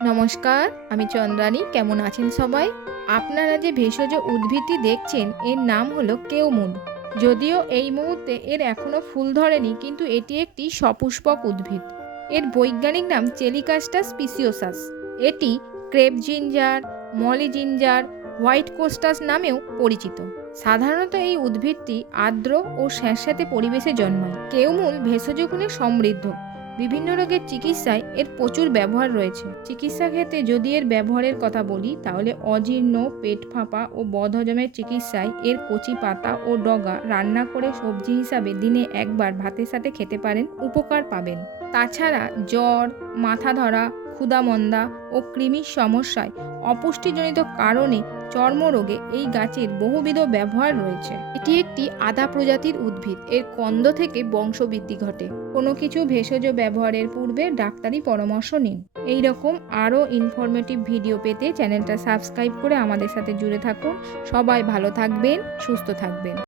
নমস্কার, আমি চন্দ্রানী। কেমন আছেন সবাই? আপনারা যে ভেষজ উদ্ভিদটি দেখছেন, এর নাম হলো কেউমুল। যদিও এই মুহূর্তে এর এখনও ফুল ধরেনি, কিন্তু এটি একটি সপুষ্পক উদ্ভিদ। এর বৈজ্ঞানিক নাম চেলিকাস্টা স্পিসিওসাস এটি crepe ginger, Malay ginger, white costus নামেও পরিচিত। সাধারণত এই উদ্ভিদটি আর্দ্র ও স্যাঁতস্যাঁতে পরিবেশে জন্মায়। কেউমুল ভেষজ গুণে সমৃদ্ধ। বিভিন্ন রোগের চিকিৎসায় এর প্রচুর ব্যবহার রয়েছে। চিকিৎসা ক্ষেত্রে যদি এর ব্যবহারের কথা বলি, তাহলে অজীর্ণ, পেট ফাঁপা ও বদহজমের চিকিৎসায় এর কচি পাতা ও ডগা রান্না করে সবজি হিসাবে দিনে একবার ভাতের সাথে খেতে পারেন, উপকার পাবেন। তাছাড়া জ্বর, মাথা ধরা ক্ষুদামন্দা ও কৃমির সমস্যায় অপুষ্টিজনিত কারণে চর্মরোগে এই গাছের বহুবিধ ব্যবহার রয়েছে। এটি একটি আদা প্রজাতির উদ্ভিদ। এর কন্দ থেকে বংশবৃদ্ধি ঘটে। কোনো কিছু ভেষজ ব্যবহারের পূর্বে ডাক্তারি পরামর্শ নিন। এই রকম আরও ইনফরমেটিভ ভিডিও পেতে চ্যানেলটা সাবস্ক্রাইব করে আমাদের সাথে জুড়ে থাকুন। সবাই ভালো থাকবেন, সুস্থ থাকবেন।